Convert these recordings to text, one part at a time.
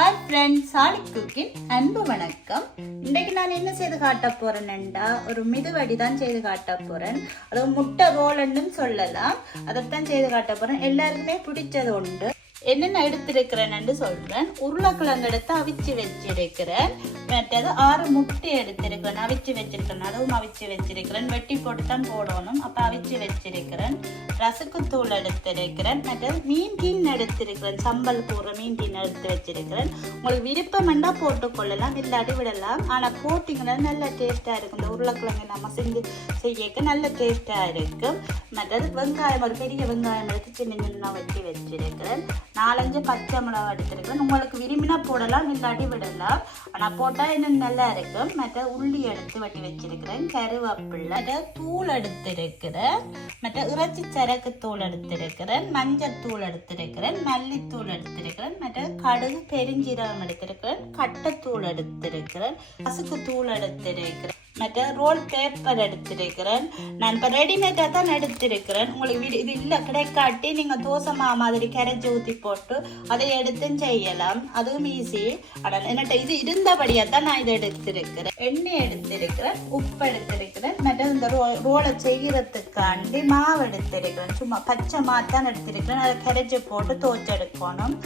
Hi friends சாலி குக்கின் அன்பு வணக்கம். இன்னைக்கு நான் என்ன செய்து காட்ட போறேன்டா ஒரு மிதுவடி தான் செய்து காட்ட போறேன். அது முட்டை ரோலன்னு சொல்லலாம். அதைத்தான் செய்து காட்ட போறேன். எல்லாருக்குமே பிடிச்சது உண்டு. என்னென்ன எடுத்திருக்கிறேன்னு சொல்றேன். உருளைக்கிழங்கு எடுத்து அவிச்சு வச்சிருக்கிறேன். மற்றது ஆறு முட்டை எடுத்திருக்கிறேன். அவிச்சு வச்சிருக்கிறேன். அதுவும் அவிச்சு வச்சிருக்கிறேன். வெட்டி போட்டு தான் போடணும். அப்போ அவிச்சு வச்சிருக்கிறேன். ரசக்குத்தூள் எடுத்திருக்கிறேன். மற்றது மீன் தீன் எடுத்திருக்கிறேன். சம்பல் கூற மீன் தீன் எடுத்து வச்சிருக்கிறேன். உங்களுக்கு விருப்பம் வேண்டாம் போட்டுக்கொள்ளலாம். இல்லாட்டி விடலாம். ஆனால் போட்டிங்கன்னா நல்ல டேஸ்ட்டாக இருக்கும். இந்த உருளைக்கிழங்கு நம்ம செஞ்சு செய்யக்க நல்ல டேஸ்ட்டாக இருக்கும். மற்றது வெங்காயம் ஒரு பெரிய வெங்காயம் எடுத்து சின்ன சின்ன வச்சு வச்சிருக்கிறேன். நாலஞ்சு பச்சை மிளகா எடுத்திருக்கிறேன். உங்களுக்கு விரும்பினா போடலாம். இல்லாட்டி விடலாம். ஆனால் போட்டு போட்டால் இன்னும் நல்லா இருக்கும் மற்ற உள்ளி எடுத்து வட்டி வச்சிருக்கிறேன். கருவேப்பிள்ளை மற்ற தூள் எடுத்திருக்கிறேன். மற்ற இறைச்சி சரக்கு தூள் எடுத்திருக்கிறேன். மஞ்சள் தூள் எடுத்திருக்கிறேன். மல்லித்தூள் எடுத்திருக்கிறேன். மற்ற கடுகு பெருஞ்சீரகம் எடுத்திருக்கிறேன். கட்டத்தூள் எடுத்திருக்கிறேன். கசுக்கு தூள் எடுத்திருக்கிறேன். மற்ற ரோல் பேப்பர் எடுத்திருக்கிறேன். நான் இப்போ ரெடிமேடாக தான் எடுத்திருக்கிறேன். உங்களுக்கு வீடு இது இல்லை கிடைக்காட்டி நீங்கள் தோசை மா மாதிரி கரைச்சி ஊற்றி போட்டு அதை எடுத்தும் செய்யலாம். அதுவும் ஈஸி ஆனால் என்னட்ட இது இருந்தபடியாக தான் நான் இதை எடுத்திருக்கிறேன். எண்ணெய் எடுத்திருக்கிறேன் உப்பு எடுத்திருக்கிறேன். மற்ற இந்த ரோ ரோலை செய்கிறதுக்காண்டி மாவு எடுத்திருக்கிறேன். சும்மா பச்சை மாவு தான் எடுத்திருக்கிறேன். அதை கரைச்சி போட்டு தோச்சு எடுக்கணும்.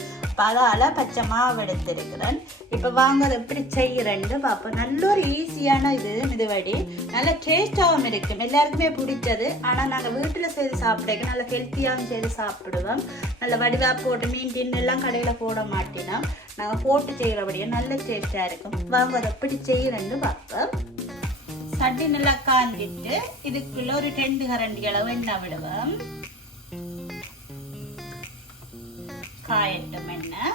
அதால் பச்சை மாவு எடுத்திருக்கிறேன். இப்போ வாங்க அதை எப்படி செய்கிறேன்னு பார்ப்போம் நல்ல ஒரு ஈஸியான இது இது வடி நல்ல டேஸ்டாகவும் இருக்கும். எல்லாருக்குமே பிடிச்சது. ஆனால் நாங்கள் வீட்டில் செய்து சாப்பிட்றதுக்கு நல்ல ஹெல்த்தியாகவும் செய்து சாப்பிடுவோம். நல்ல வடிவாக போட்டு மீன் டின்னு எல்லாம் கடையில் போட மாட்டேனா நாங்கள் போட்டு செய்கிறபடியே நல்ல டேஸ்டாக இருக்கும். வாங்க அதை எப்படி செய்யறேன்னு பார்ப்போம். சட்டி நல்லா காஞ்சிட்டு இதுக்குள்ள ஒரு ரெண்டு கரண்டி அளவு எண்ணெய் விடுவோம். காயட்டும் எண்ணெய்.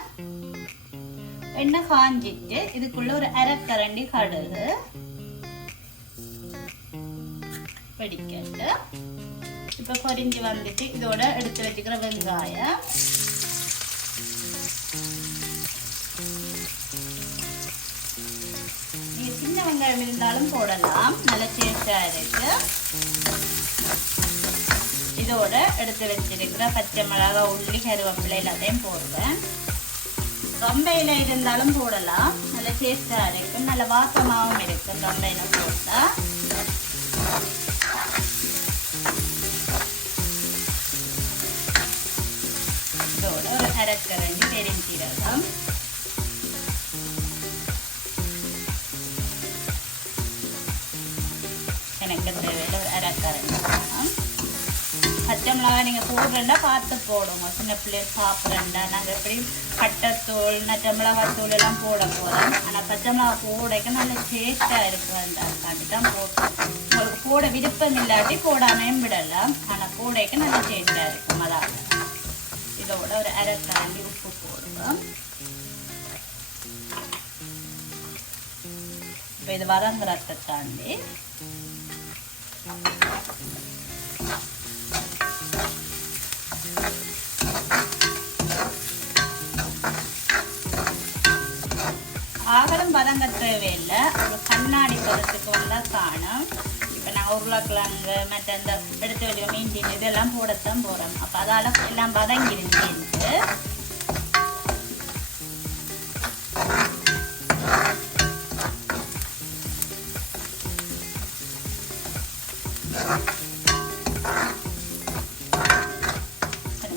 எண்ணெய் காஞ்சிட்டு இதுக்குள்ள ஒரு அரைக்கரண்டி கடுகு. பிடிக்கட்டு இப்போ பொரிஞ்சு வந்துட்டு இதோட எடுத்து வச்சுக்கிற வெங்காயம் நீங்க சின்ன வெங்காயம் இருந்தாலும் போடலாம் நல்ல டேஸ்டாக இருக்கு இதோட எடுத்து வச்சிருக்கிற பச்சை மிளகா உள்ளி கருவேப்பிலை எல்லாத்தையும் போடுவேன் தொம்பையில் இருந்தாலும் போடலாம் நல்ல டேஸ்டாக இருக்கும் நல்ல வாசமாகவும் இருக்கும் தொம்பையில் போட்டால் இதோட ஒரு அரைக்கரண்டி பெருஞ்சீரகம் எனக்கு தேவையில்ல ஒரு அரைக்கரண்டி பச்சை மிளகாய் நீங்கள் போடுறேன்னா பார்த்து போடுங்க சின்ன பிள்ளைங்க சாப்பிட்றேன்டா நாங்கள் எப்படியும் கட்டத்தூள் நச்ச மிளகாய் தூள் எல்லாம் போட போகிறோம் ஆனால் பச்சை மிளகாய் போடைக்க தான் போட்டோம் போட விருப்பம் இல்லாட்டி போடாமையும் விடலாம். ஆனால் போடைக்க நல்லா டேஸ்டாக இருக்கும். அதாவது இதோட ஒரு அரை கரண்டி உப்பு போடுவோம். இப்போ இது வரங்குறதுக்காண்டி ஆகலும் பதங்க தேவையில்லை. ஒரு கண்ணாடி பதத்துக்கு வந்தால் காணும் உருளைக்கிழங்கு மற்ற இந்த எடுத்து வச்சுக்க மீன் தீனி இதெல்லாம் போடத்தான் போகிறோம் அப்போ அதால் எல்லாம் பதங்கிருந்துச்சு சரி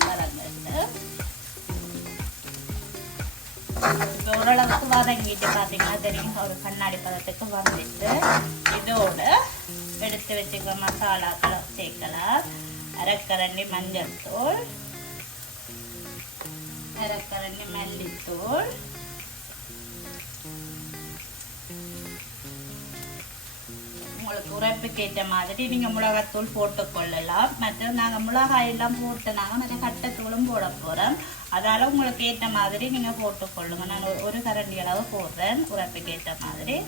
இப்போ ஓரளவுக்கு வதங்கிட்டு பார்த்தீங்கன்னா தெரியும். ஒரு கண்ணாடி பதத்துக்கு வந்துட்டு இதோட எடுத்து வச்சுக்க மசாலாக்களை சேர்க்கலாம். அரைக்கரண்டி மஞ்சள் தூள் அரைக்கரண்டி மல்லித்தூள். உங்களுக்கு உரைப்புக்கு ஏற்ற மாதிரி நீங்கள் மிளகாத்தூள் போட்டுக்கொள்ளலாம் மற்ற நாங்கள் மிளகாய் எல்லாம் போட்டு நாங்கள் மற்ற கட்டத்தூளும் போட போகிறோம் அதால் உங்களுக்கு ஏற்ற மாதிரி நீங்கள் போட்டுக்கொள்ளுங்க நான் ஒரு- ஒரு கரண்டி அளவு போடுறேன். உரைப்புக்கு ஏற்ற மாதிரி.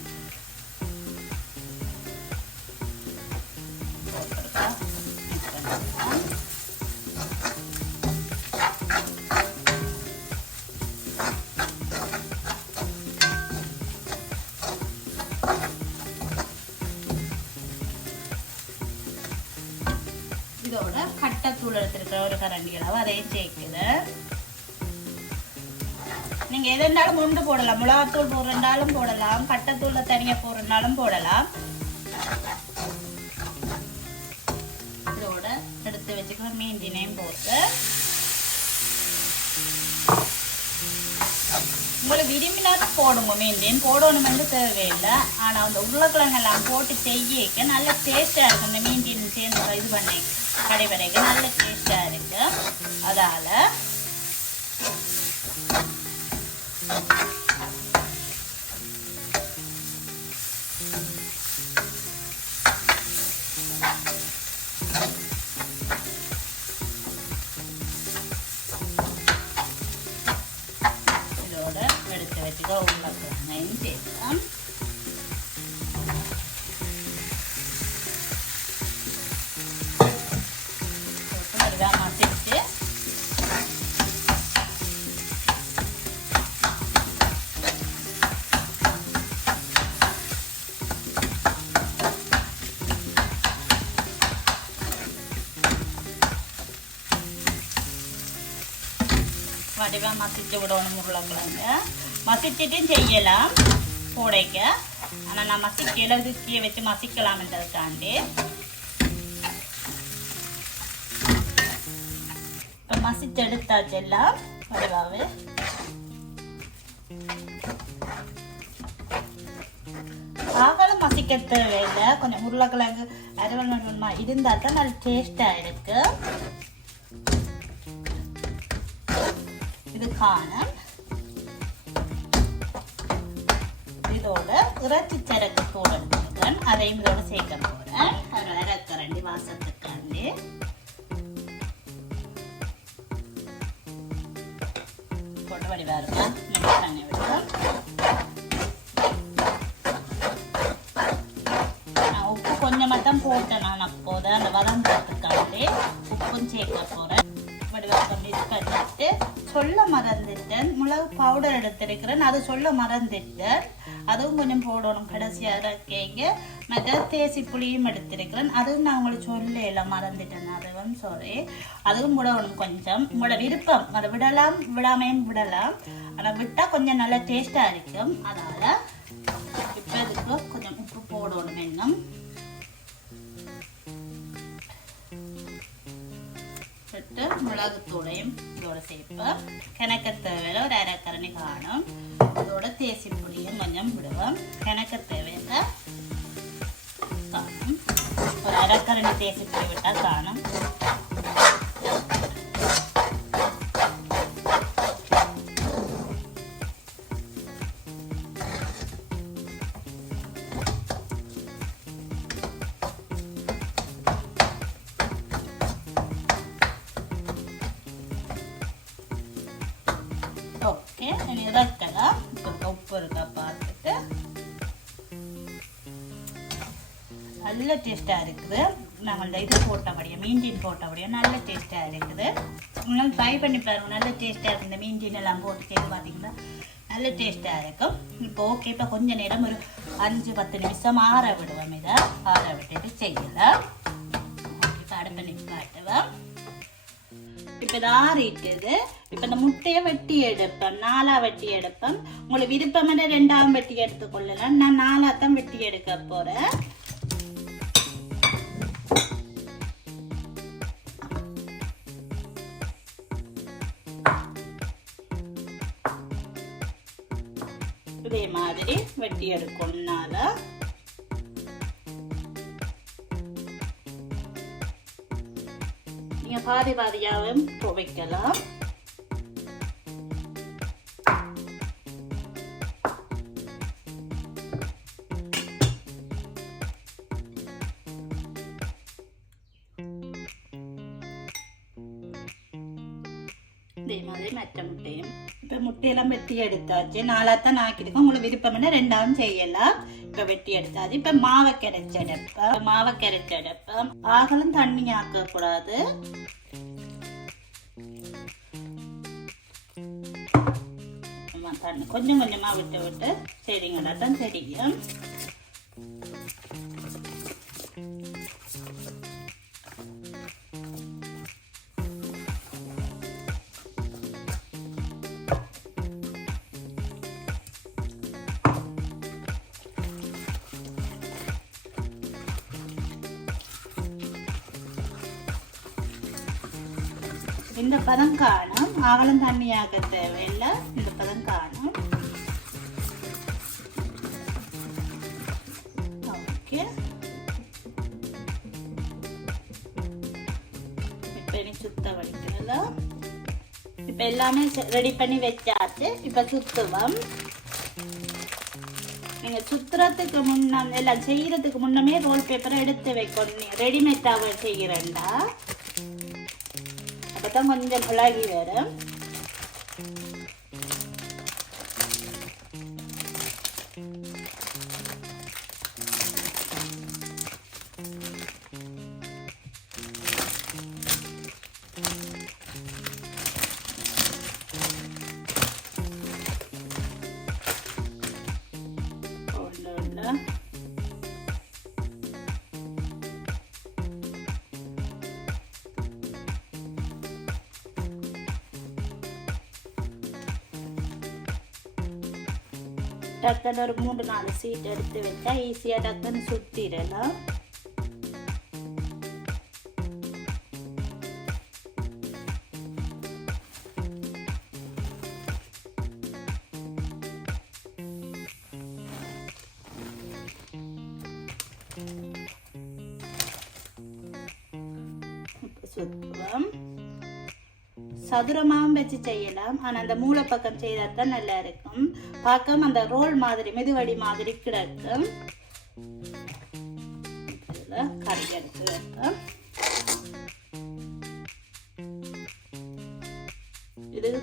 கட்டத்தூள் எடுத்திருக்கிற ஒரு கரண்டி சேர்க்குது நீங்க எது இருந்தாலும் உண்டு போடலாம். மிளகாத்தூள் போடுறதாலும் போடலாம். கட்டத்தூள்ல தனியாக போடுறதாலும் போடலாம். விரும்பினாலும் போடுங்க மீண்டின் போடணுமென்று தேவையில்லை. ஆனால் அந்த உருளைக்கிழங்கெல்லாம் போட்டு செய்யக்க நல்ல டேஸ்ட்டாக இருக்கும். இந்த மீண்டின் சேர்ந்து இது பண்ணி கடைவரைக்கு நல்ல டேஸ்ட்டாக இருக்கு. அதால் வடிவாக மசிச்சு விடணும் உருளைக்கிழங்கு. மசிச்சுட்டும் செய்யலாம் கூடைக்க. ஆனால் நான் மசிக்கல இதுக்கிய வச்சு மசிக்கலாம்ன்றதுக்காண்டி. இப்போ மசிச்சு எடுத்தாச்சு எல்லாம் வடிவாவே. ஆகலும் மசிக்க தேவையில்லை. கொஞ்சம் உருளைக்கிழங்கு அறுவல் இருந்தால் தான் நல்ல டேஸ்டாக இருக்குது இது காணம் இதோட இறைச்சி சரக்கு தூள் எடுத்துக்கிறேன் அதையும் இதோட சேர்க்க போறேன். ஒரு அரைக்கரண்டி வாசத்துக்காண்டி போட்டு வடிவா இருக்கும் மிக்ஸ் பண்ணி நான் உப்பு கொஞ்சமாக தான் போட்டேன். நான் அப்போது அந்த வதம் வதங்கிறதுக்காண்டி உப்பும் சேர்க்க போகிறேன் வடிவாக்கம் மிக்ஸ் பண்ணிட்டு சொல்ல மறந்துட்டேன். மிளகு பவுடர் எடுத்திருக்கிறேன். அது சொல்ல மறந்துட்டேன். அதுவும் கொஞ்சம் போடணும். கடைசியாக கேங்க. மற்ற தேசி புளியும் எடுத்திருக்கிறேன். அதுவும் நான் உங்களுக்கு சொல்லல. மறந்துட்டேன். அதுவும் சாரி அதுவும் விடணும் கொஞ்சம். உங்களோட விருப்பம். அதை விடலாம் விடாமையும் விடலாம். ஆனால் விட்டால் கொஞ்சம் நல்லா டேஸ்டாக இருக்கும். அதனால் இப்போ இதுக்கு கொஞ்சம் உப்பு போடணும் இன்னும். போட்டு மிளகுத்தூளையும் இதோட சேர்ப்போம் கிணக்க தேவையில ஒரு அரைக்கரணி காணும் இதோட தேசி புளியும் கொஞ்சம் விடுவோம். கிணக்க தேவையில காணும் ஒரு அரைக்கரணி நல்ல டேஸ்ட்டாக இருக்குது. நாங்கள் இந்த இது போட்டபடியே மீன்டீன் போட்டபடியே நல்ல டேஸ்ட்டாக இருக்குது. உங்களால் ட்ரை பண்ணி பாருங்கள் நல்ல டேஸ்ட்டாக இருக்குது. இந்த மீன்டீன் எல்லாம் போட்டு கேட்டு பார்த்தீங்கன்னா நல்ல டேஸ்ட்டாக இருக்கும். இப்போ ஓகே இப்போ கொஞ்சம் நேரம் ஒரு அஞ்சு பத்து நிமிஷம் ஆற விடுவோம் இதை. ஆற விட்டுட்டு செய்யலாம். இப்போ அடுப்பு நிப்பாட்டுவேன் இப்போ இது ஆறிட்டுது. இப்போ இந்த முட்டையை வெட்டி எடுப்பேன் நாலா வெட்டி எடுப்பேன் உங்களுக்கு விருப்பமான ரெண்டாவும் வெட்டி எடுத்துக்கொள்ளலாம் நான் நாலா தான் வெட்டி எடுக்க போகிறேன் மாதிரி வெட்டி நீங்கள் பாதி பாதியாகவும் துவைக்கலாம். மாதிரி முட்டையும் இப்போ முட்டையெல்லாம் வெட்டி எடுத்தாச்சு. நாலாத்தான் ஆக்கிருக்கோம் உங்களுக்கு விருப்பம்னா ரெண்டாவும் செய்யலாம். இப்போ வெட்டி எடுத்தாச்சு. இப்போ மாவை கரைச்செடுப்பேன் மாவை கரைச்செடுப்பேன் ஆகலும் தண்ணி ஆக்கக்கூடாது. ஆமா, தண்ணி கொஞ்சம் கொஞ்சமாக விட்டு விட்டு சரிங்களா தான் தெரியும் இந்த பதம் காணும் ஆவலம் தண்ணியாக தேவையில்லை. இந்த பதம் காணும் ஓகே. இப்போ இனி சுத்த இப்போ எல்லாமே ரெடி பண்ணி வச்சாச்சு. இப்போ சுத்துவோம். நீங்க சுத்துறதுக்கு முன்ன எல்லாம் செய்யறதுக்கு முன்னமே ரோல் பேப்பரை எடுத்து வைக்கணும். ரெடிமேடாக செய்கிறேன்டா. அப்பதான் கொஞ்சம் இழகி வரும் ஒன்று டக்குன்னு ஒரு மூணு நாலு சீட் எடுத்து வச்சா ஈஸியாக டக்குன்னு சுற்றிடலாம் சுத்துவோம் சதுரமாகவும் வச்சு செய்யலாம். ஆனால் அந்த மூளை பக்கம் செய்தால் தான் நல்லா இருக்கும். பார்க்க அந்த ரோல் மாதிரி மெதுவடி மாதிரி கிடக்கும் கறி எடுத்து வைப்போம்.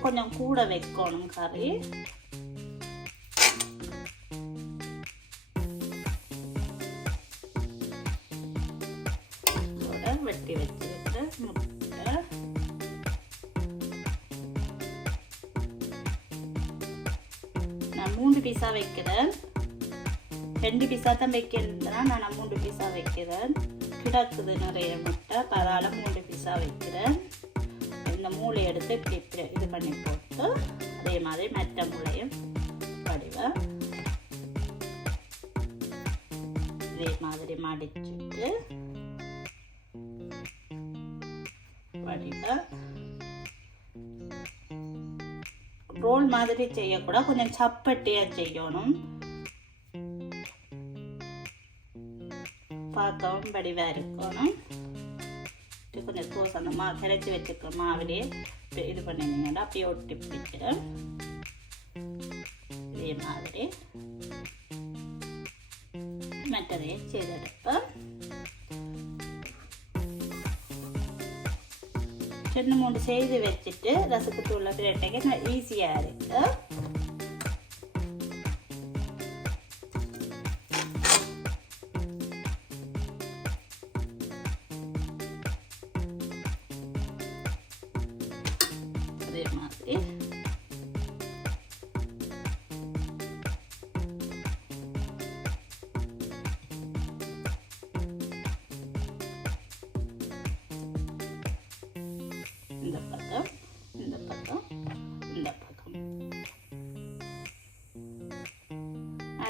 கொஞ்சம் கூட வைக்கணும் கறி. நான் மூணு பீஸா வைக்கிறேன். ரெண்டு பீஸா தான் வைக்கிறதுனா நான் மூணு பீஸா வைக்கிறேன். கிடக்குது நிறைய முட்டை. பரவாயில்ல மூணு பீஸா வைக்கிறேன். இந்த மூளை எடுத்து இப்படி இப்படி இது பண்ணி போட்டு அதே மாதிரி மற்ற மூளையும் வடிவேன். இதே மாதிரி மடிச்சுட்டு வடிவேன். ரோல் மாதிரி செய்யக்கூடாது கொஞ்சம் சப்பட்டியா செய்யணும். பார்க்கவும் வடிவா இருக்கணும். இது கொஞ்சம் தோசை அந்த மா கரைச்சி வச்சுக்கிற மாவிலே இப்படி இது பண்ணினீங்கன்னா அப்படியே ஒட்டி பிடிச்சிடும். இதே மாதிரி. மற்றதையும் செய்தெடுப்பேன் ரெண்டு மூணு செய்து வச்சுட்டு ரசக்கு தூள பிரட்டைக்கு ஈஸியாக இருக்கு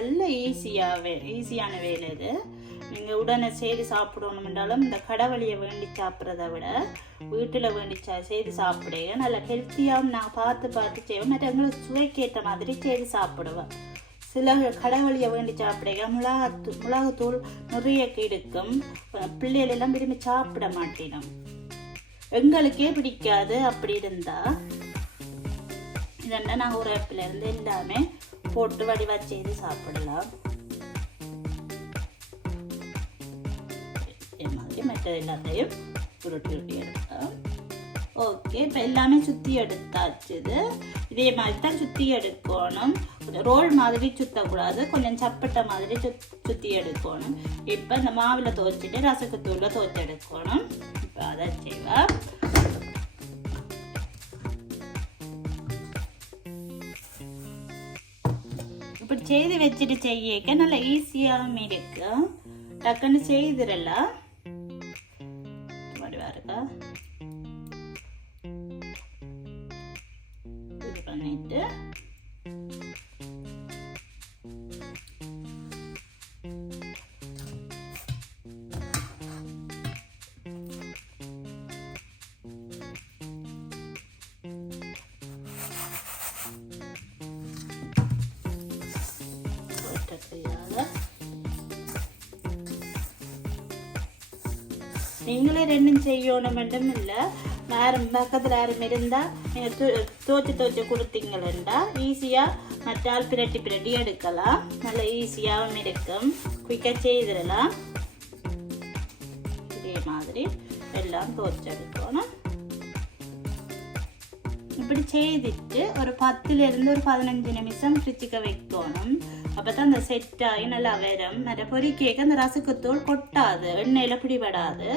நல்ல ஈஸியாகவே ஈஸியான வேலை இது. நீங்கள் உடனே செய்து சாப்பிடணும்ன்றாலும் இந்த கடவுளியை வேண்டி சாப்பிட்றத விட வீட்டில் வேண்டி சா செய்து சாப்பிடுங்க நல்ல ஹெல்த்தியாகவும் நான் பார்த்து பார்த்து செய்வேன். மற்ற எங்களுக்கு சுவைக்கேற்ற மாதிரி செய்து சாப்பிடுவேன். சில கடவுளியை வேண்டி சாப்பிடுங்க. மிளகாத்தூ மிளகாத்தூள் நிறைய கிடைக்கும் பிள்ளைகள் எல்லாம் விரும்பி சாப்பிட மாட்டேனும். எங்களுக்கே பிடிக்காது அப்படி இருந்தால் இதெல்லாம் நாங்கள் ஒரு இருந்து எல்லாமே போட்டு வடிவா செய்து சாப்பிடலாம். மாதிரி மற்ற எல்லாத்தையும் உருட்டி உருட்டி எடுத்தோம் ஓகே இப்போ எல்லாமே சுற்றி எடுத்தாச்சு இது. இதே மாதிரி தான் சுற்றி எடுக்கணும். ரோல் மாதிரி சுற்றக்கூடாது கொஞ்சம் சப்பட்டை மாதிரி சுத் சுற்றி எடுக்கணும். இப்போ இந்த மாவில் துவைச்சிட்டு ரசக்கத்தூளில் துவைச்சி எடுக்கணும். இப்போ அதை செய்வேன் செய்து வச்சுட்டு செய்யக்க நல்லா ஈஸியாகவும் இருக்கு. டக்குன்னு செய்திடலாம். நீங்களே ரெண்டும் செய்யணும் மட்டும் இல்லை. யாரும் பக்கத்தில் யாரும் இருந்தால் நீங்கள் தோச்சு தோச்சு கொடுத்தீங்களா ஈஸியாக மற்றால் பிரட்டி பிரட்டி எடுக்கலாம். நல்லா ஈஸியாகவும் இருக்கும். குயிக்காக செய்திடலாம். இதே மாதிரி எல்லாம் தோச்சு எடுக்கணும். இப்படி செய்துட்டு ஒரு பத்துலேருந்து ஒரு பதினஞ்சு நிமிஷம் ஃப்ரிட்ஜுக்கு வைக்கணும். அப்பதான் அந்த செட்டாகி நல்லா வரும் மற்ற பொரிக்கேக்கு அந்த ரசக்குத்தூள் கொட்டாது எண்ணெயில் பிடிபடாது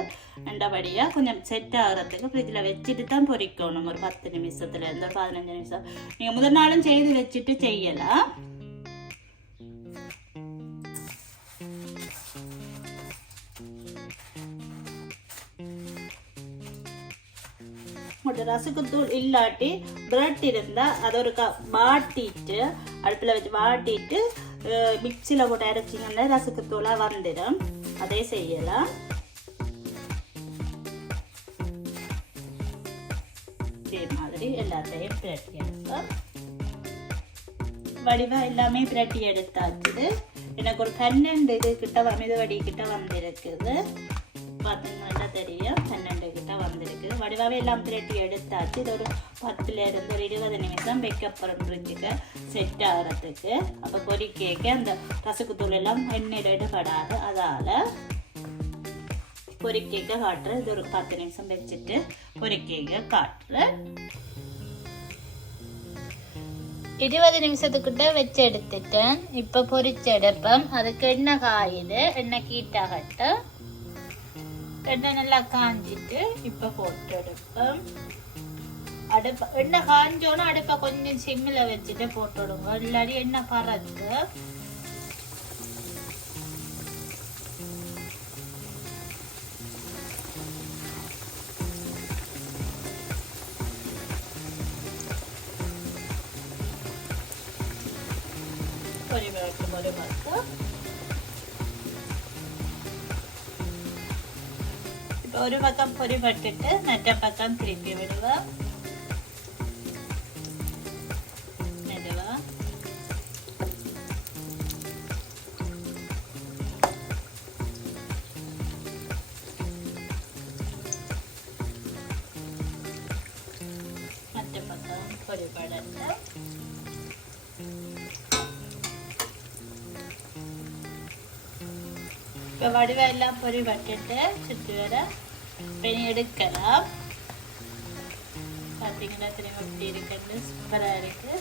ரெண்டபடியாக கொஞ்சம் செட் ஆகிறதுக்கு ஃப்ரிட்ஜில் வச்சுட்டு தான் பொறிக்கணும் ஒரு பத்து நிமிஷத்துலேருந்து ஒரு பதினஞ்சு நிமிஷம் நீங்கள் முதல் நாளும் செய்து வச்சுட்டு செய்யலாம் உங்களோட ரசகுத்தூள் இல்லாட்டி பிரெட் இருந்தால் அதை ஒரு க வாட்டிட்டு அடுப்பில் வச்சு வாட்டிட்டு மிக்சியில் போட்டு அரைச்சிங்கன்னா ரசக்குத்தூளாக வந்துடும் அதே செய்யலாம். இதே மாதிரி எல்லாத்தையும் பிரட்டி எடுப்போம். வடிவாக எல்லாமே பிரட்டி எடுத்தாச்சு. எனக்கு ஒரு பன்னெண்டு இது கிட்ட வ- மிதவடி கிட்ட வந்திருக்குது. பார்த்தீங்கன்னா தெரியும். வந்திருக்கு வடிவாவே எல்லாம் திரட்டி எடுத்தாச்சு. இது ஒரு பத்துல இருந்து ஒரு இருபது நிமிஷம் வைக்கப்புறம் ஃப்ரிட்ஜுக்கு செட் ஆகிறதுக்கு. அப்போ பொரிக்கேக்க அந்த ரசக்குத்தூள் எல்லாம் எண்ணெயில் இடப்படாது அதால பொரிக்கேக்க காட்டுறேன் இது ஒரு பத்து நிமிஷம் வச்சுட்டு பொரிக்கேக்க காட்டுறேன் இருபது நிமிஷத்துக்கிட்ட வச்சு எடுத்துட்டேன். இப்போ பொரிச்சு எடுப்பேன் அதுக்கு எண்ணெய் காயுது எண்ணெய் கீட்டாகட்டும் எண்ணெய் நல்லா காஞ்சிட்டு இப்போ போட்டு எடுப்பேன் அடுப்ப எண்ணெய் காஞ்சோன்னா அடுப்பை கொஞ்சம் சிம்மில் வச்சுட்டு போட்டு விடுங்க இல்லாட்டி எண்ணெய் பறந்து இப்போ ஒரு பக்கம் பொரி பட்டுட்டு மற்ற பக்கம் திருப்பி விடுவோம் மெதுவா மற்ற பக்கம் பொரி படட்டு இப்போ வடிவெல்லாம் பொரி வட்டுட்டு சுற்றி வர பெண் எடுக்கலாம் பார்த்தீங்கன்னா திரும்ப இப்படி இருக்குன்னு சூப்பராக இருக்கு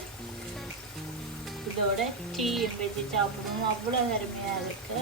இதோட டீ வச்சு சாப்பிடணும் அவ்வளோ அருமையாக இருக்கு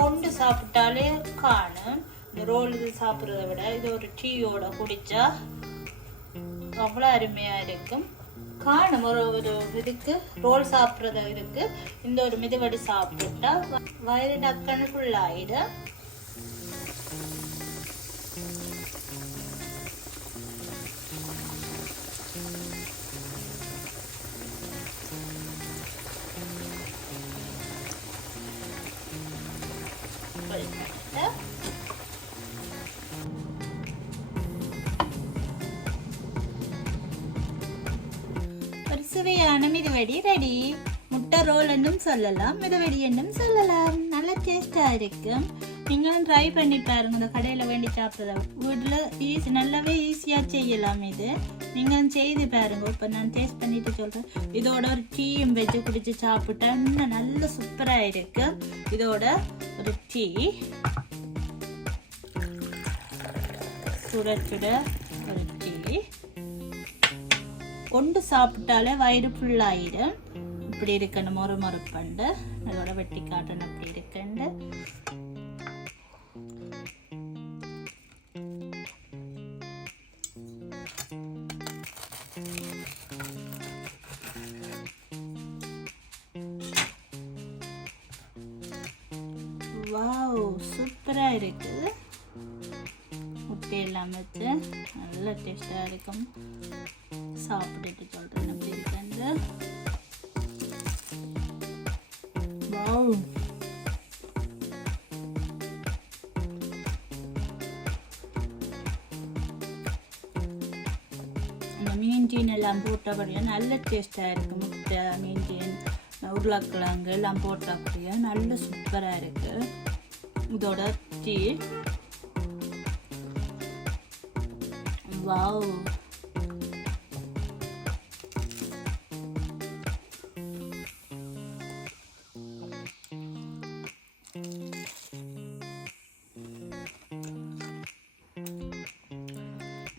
ஒன்று சாப்பிட்டாலே காணும் இந்த ரோல் இது சாப்பிட்றத விட இது ஒரு டீயோட குடிச்சா அவ்வளோ அருமையாக இருக்கும். காணும். ஒரு ஒரு இதுக்கு ரோல் சாப்பிட்றத இருக்கு இந்த ஒரு மிதுவடி சாப்பிட்டுட்டா வ- வயிறு டக்குன்னு ஃபுல்லாகிடும் மிதுவடி ரெடி. முட்டை ரோல் என்னும் சொல்லலாம் மிதவெடி என்னும் சொல்லலாம். நல்ல டேஸ்டாக இருக்கும் நீங்களும் ட்ரை பண்ணி பாருங்க. இந்த கடையில் வேண்டி சாப்பிட்றத. வீட்டில் ஈஸி நல்லாவே ஈஸியாக செய்யலாம் இது. நீங்களும் செய்து பாருங்க. இப்போ நான் டேஸ்ட் பண்ணிட்டு சொல்கிறேன் இதோட ஒரு டீயும் வச்சு குடிச்சு சாப்பிட்டா இன்னும் நல்ல சூப்பராக இருக்கு. இதோட ஒரு டீ சுட சுட ஒரு டீ கொண்டு சாப்பிட்டாலே வயிறு ஃபுல்லாயிடும் இப்படி இருக்கணும். மொறு மொறுப்பண்டு. அதோட வெட்டி காட்டணும் அப்படி இருக்கண்டு. சாப்பிட்டுட்டு சொல்கிறேன் அப்படி இருக்குன்னு வாவ் அந்த மீன் டீன் எல்லாம் போட்டபடியா நல்ல டேஸ்ட்டாக இருக்குது முட்டை மீன் டீன் உருளைக்கிழங்கு எல்லாம் போட்டபடியா நல்ல சூப்பராக இருக்குது இதோட டீ வாவ்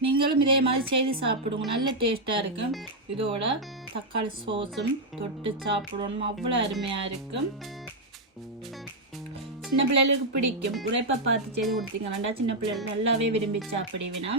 நீங்களும் இதே மாதிரி செய்து சாப்பிடுங்க. நல்ல டேஸ்ட்டாக இருக்கும். இதோட தக்காளி சோஸும் தொட்டு சாப்பிடணும். அவ்வளோ அருமையாக இருக்கும். சின்ன பிள்ளைகளுக்கு பிடிக்கும். உழைப்பை பார்த்து செய்து கொடுத்தீங்க. ரெண்டா சின்ன பிள்ளைகள் நல்லாவே விரும்பி சாப்பிடுவேனா?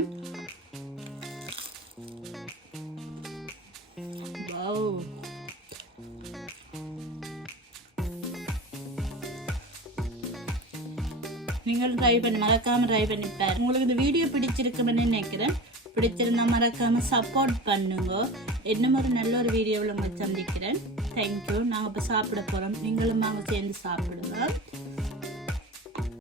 ட்ரை பண்ணி மறக்காம ட்ரை பண்ணி பாருங்க உங்களுக்கு இந்த வீடியோ பிடிச்சிருக்குன்னு நினைக்கிறேன். பிடிச்சிருந்தா மறக்காம சப்போர்ட் பண்ணுங்க. இன்னும் ஒரு நல்ல ஒரு வீடியோவில் உங்களை சந்திக்கிறேன். தேங்க்யூ நாங்கள் இப்போ சாப்பிட போகிறோம் நீங்களும் நாங்கள் சேர்ந்து சாப்பிடுங்க.